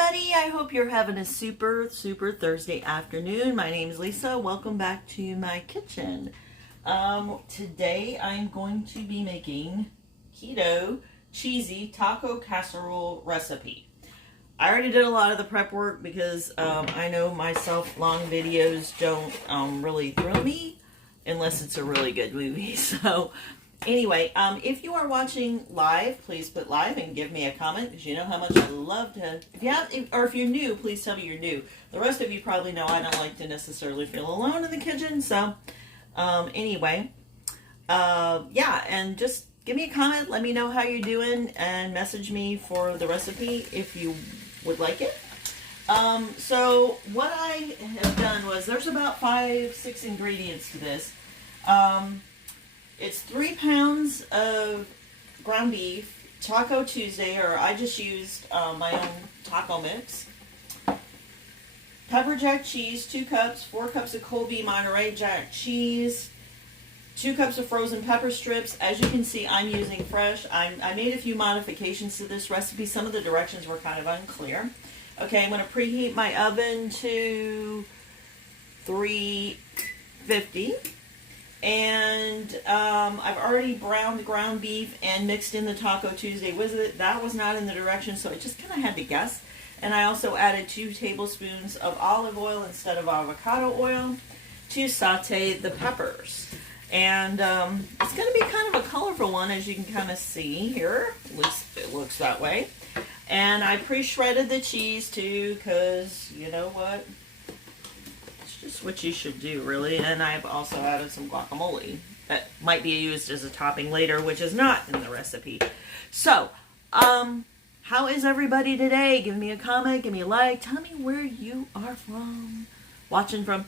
everybody. I hope you're having a super Thursday afternoon. My name is Lisa. Welcome back to my kitchen. Today I'm going to be making keto cheesy taco casserole recipe. I already did a lot of the prep work because I know myself long videos don't really thrill me unless it's a really good movie. So anyway, if you are watching live, please put live and give me a comment because you know how much I love to. If you're new, please tell me you're new. The rest of you probably know I don't like to necessarily feel alone in the kitchen. So anyway, yeah, and just give me a comment. Let me know how you're doing and message me for the recipe if you would like it. So what I have done was there's about 5-6 ingredients to this. It's 3 pounds of ground beef, Taco Tuesday, or I just used my own taco mix. Pepper jack cheese, 2 cups, 4 cups of Colby Monterey Jack cheese, 2 cups of frozen pepper strips. As you can see, I'm using fresh. I made a few modifications to this recipe. Some of the directions were kind of unclear. Okay, I'm going to preheat my oven to 350. And I've already browned the ground beef and mixed in the Taco Tuesday with it. That was not in the direction, so I just kind of had to guess. And I also added 2 tablespoons of olive oil instead of avocado oil to saute the peppers. And it's going to be kind of a colorful one, as you can kind of see here. At least it looks that way. And I pre-shredded the cheese too, because you know what? Just what you should do, really. And I've also added some guacamole that might be used as a topping later, which is not in the recipe. So, how is everybody today? Give me a comment, give me a like, tell me where you are watching from.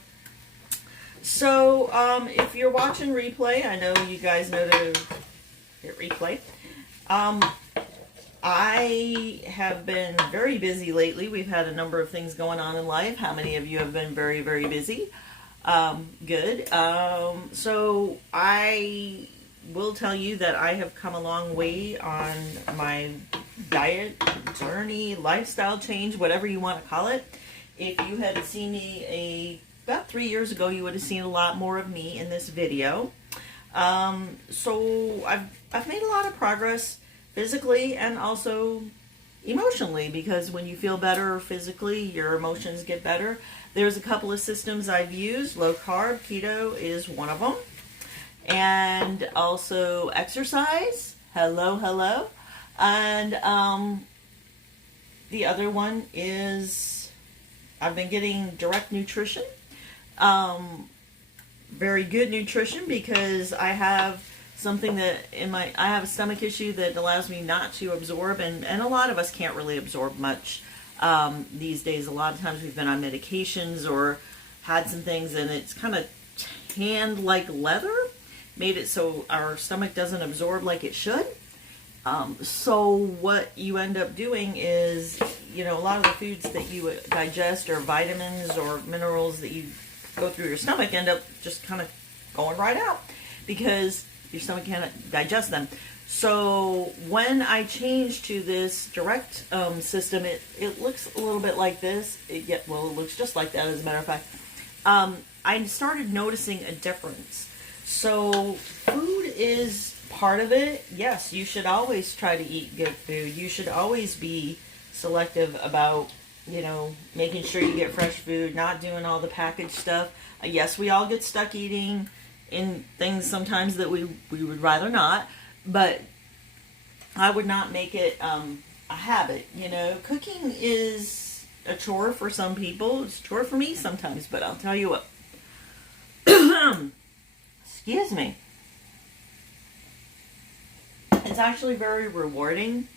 So, if you're watching replay, I know you guys know to hit replay. I have been very busy lately. We've had a number of things going on in life. How many of you have been very busy? Good. So I will tell you that I have come a long way on my diet, journey, lifestyle change, whatever you want to call it. If you had seen me about 3 years ago, you would have seen a lot more of me in this video. So I've made a lot of progress physically and also emotionally, because when you feel better physically, your emotions get better. There's a couple of systems I've used. Low carb, keto is one of them. And also exercise. Hello. And the other one is I've been getting direct nutrition. Very good nutrition, because I have something that I have a stomach issue that allows me not to absorb, and a lot of us can't really absorb much these days. A lot of times we've been on medications or had some things, and it's kind of tanned like leather, made it so our stomach doesn't absorb like it should. So what you end up doing is, you know, a lot of the foods that you digest, or vitamins or minerals that you go through your stomach, end up just kind of going right out, because your stomach can't digest them. So when I changed to this direct system, it looks a little bit like this. It looks just like that, as a matter of fact. I started noticing a difference. So food is part of it. Yes, you should always try to eat good food. You should always be selective about, you know, making sure you get fresh food, not doing all the packaged stuff. Yes, we all get stuck eating in things sometimes that we would rather not, but I would not make it a habit. You know, cooking is a chore for some people. It's a chore for me sometimes, but I'll tell you what. Excuse me. It's actually very rewarding,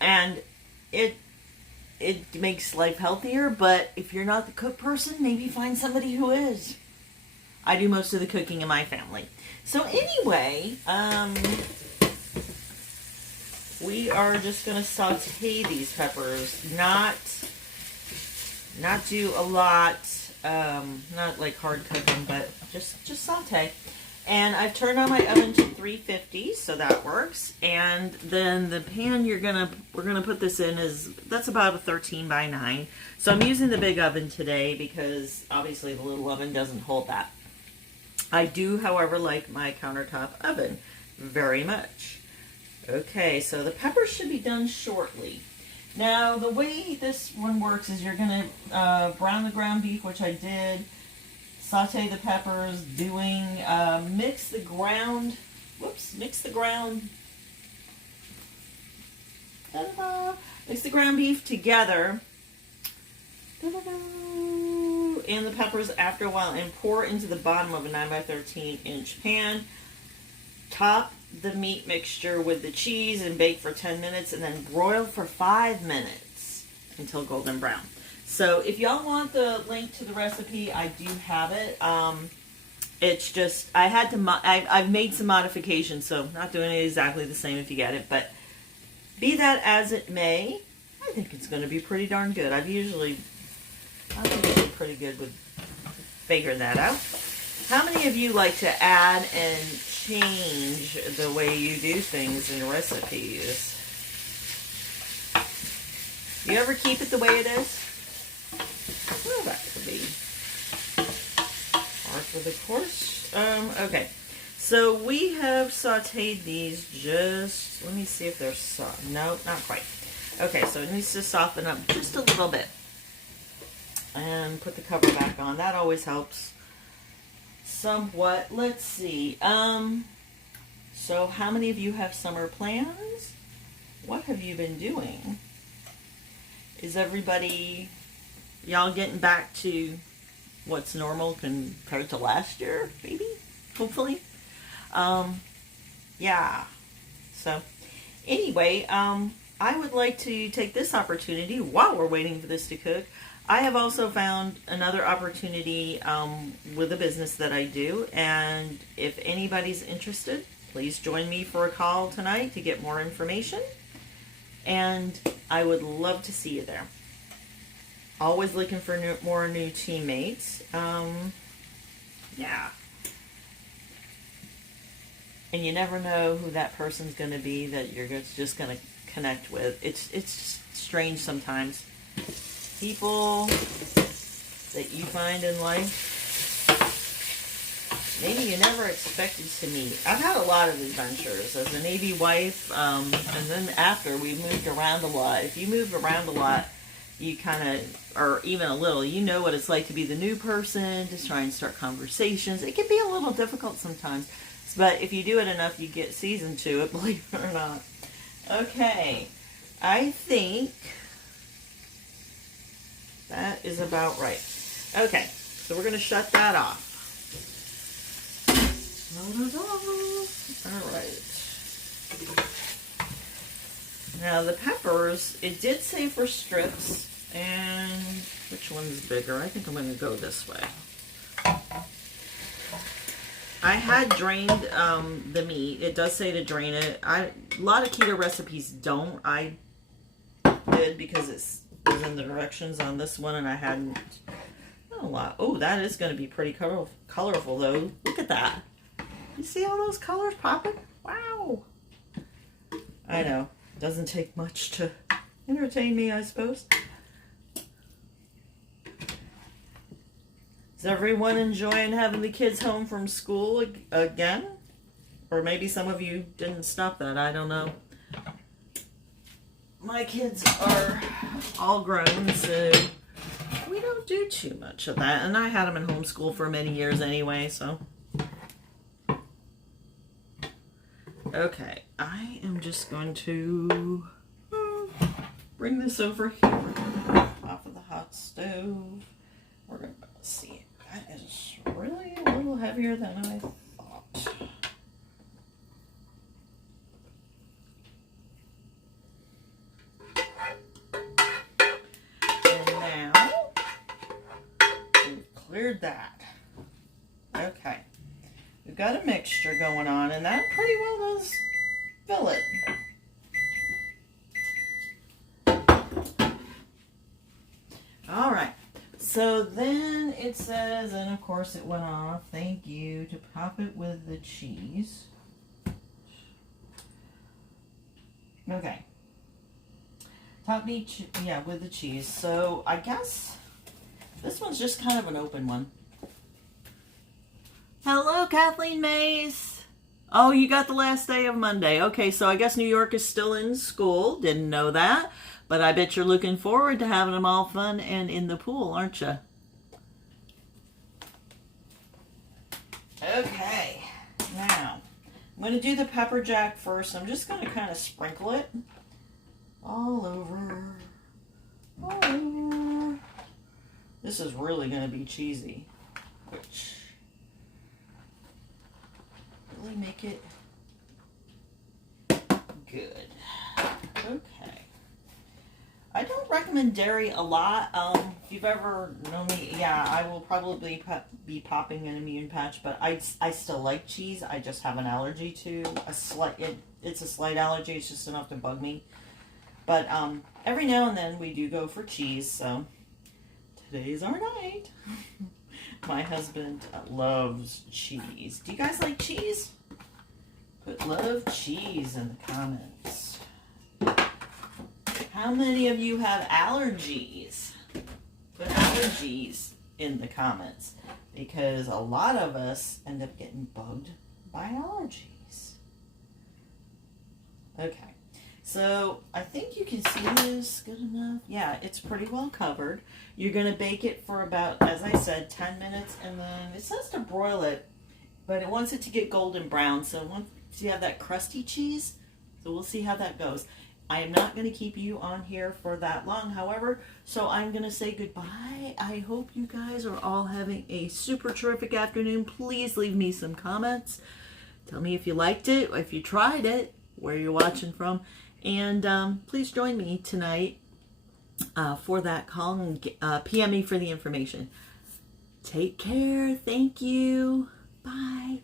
and it makes life healthier. But if you're not the cook person, maybe find somebody who is. I do most of the cooking in my family. So anyway, we are just going to saute these peppers. Not do a lot, not like hard cooking, but just saute. And I've turned on my oven to 350, so that works. And then the pan we're gonna put this in that's about a 13 by 9. So I'm using the big oven today because obviously the little oven doesn't hold that. I do, however, like my countertop oven very much. Okay, so the peppers should be done shortly. Now, the way this one works is you're gonna brown the ground beef, which I did. Saute the peppers, mix the ground beef together, and the peppers after a while, and pour into the bottom of a 9 by 13 inch pan. Top the meat mixture with the cheese and bake for 10 minutes, and then broil for 5 minutes until golden brown. So if y'all want the link to the recipe, I do have it. It's just, I've made some modifications, so not doing it exactly the same if you get it, but be that as it may, I think it's going to be pretty darn good. I think it's pretty good with figuring that out. How many of you like to add and change the way you do things in recipes? You ever keep it the way it is? Well, that could be par for the course. Okay, so we have sauteed these just, let me see if they're soft. No, not quite. Okay, so it needs to soften up just a little bit. And put the cover back on. That always helps somewhat. Let's see. So how many of you have summer plans? What have you been doing? Is everybody, y'all getting back to what's normal compared to last year, maybe? Hopefully. Yeah. So, anyway, I would like to take this opportunity while we're waiting for this to cook. I have also found another opportunity with a business that I do, and if anybody's interested, please join me for a call tonight to get more information, and I would love to see you there. Always looking for more new teammates. Yeah. And you never know who that person's going to be that you're just going to connect with. It's just strange sometimes. People that you find in life, maybe you never expected to meet. I've had a lot of adventures as a Navy wife, and then after we moved around a lot. If you move around a lot, you kind of, or even a little, you know what it's like to be the new person, to try and start conversations. It can be a little difficult sometimes, but if you do it enough, you get seasoned to it, believe it or not. Okay, I think that is about right. Okay, so we're going to shut that off. All right. Now the peppers, it did say for strips, and which one's bigger? I think I'm going to go this way. I had drained the meat. It does say to drain it. A lot of keto recipes don't. I did because it's in the directions on this one, and I hadn't. Not a lot. Oh, that is going to be pretty colorful, though. Look at that. You see all those colors popping? Wow. I know. Doesn't take much to entertain me, I suppose. Is everyone enjoying having the kids home from school again? Or maybe some of you didn't stop that. I don't know. My kids are all grown, so we don't do too much of that. And I had them in homeschool for many years anyway, so. Okay, I am just going to bring this over here off of the hot stove. We're going to see. That is really a little heavier than I thought. And now, we've cleared that. Okay. We've got a mixture going on, and that pretty well does fill it. All right. So then it says, and of course it went off, thank you, to pop it with the cheese. Okay. Top meat, yeah, with the cheese. So I guess this one's just kind of an open one. Hello, Kathleen Mays. Oh, you got the last day of Monday. Okay, so I guess New York is still in school. Didn't know that. But I bet you're looking forward to having them all fun and in the pool, aren't you? Okay, now I'm going to do the pepper jack first. I'm just going to kind of sprinkle it all over. This is really going to be cheesy, which really make it good. Okay. I don't recommend dairy a lot. If you've ever known me, yeah, I will probably be popping an immune patch, but I still like cheese. I just have an allergy to a slight, it's a slight allergy. It's just enough to bug me. But every now and then we do go for cheese, so today's our night. My husband loves cheese. Do you guys like cheese? Put love cheese in the comments. How many of you have allergies? Put allergies in the comments, because a lot of us end up getting bugged by allergies. Okay, so I think you can see this good enough. Yeah, it's pretty well covered. You're going to bake it for about, as I said, 10 minutes, and then it says to broil it, but it wants it to get golden brown. So once you have that crusty cheese, so we'll see how that goes. I am not going to keep you on here for that long, however, so I'm going to say goodbye. I hope you guys are all having a super terrific afternoon. Please leave me some comments. Tell me if you liked it, if you tried it, where you're watching from, and please join me tonight for that call and PM me for the information. Take care. Thank you. Bye.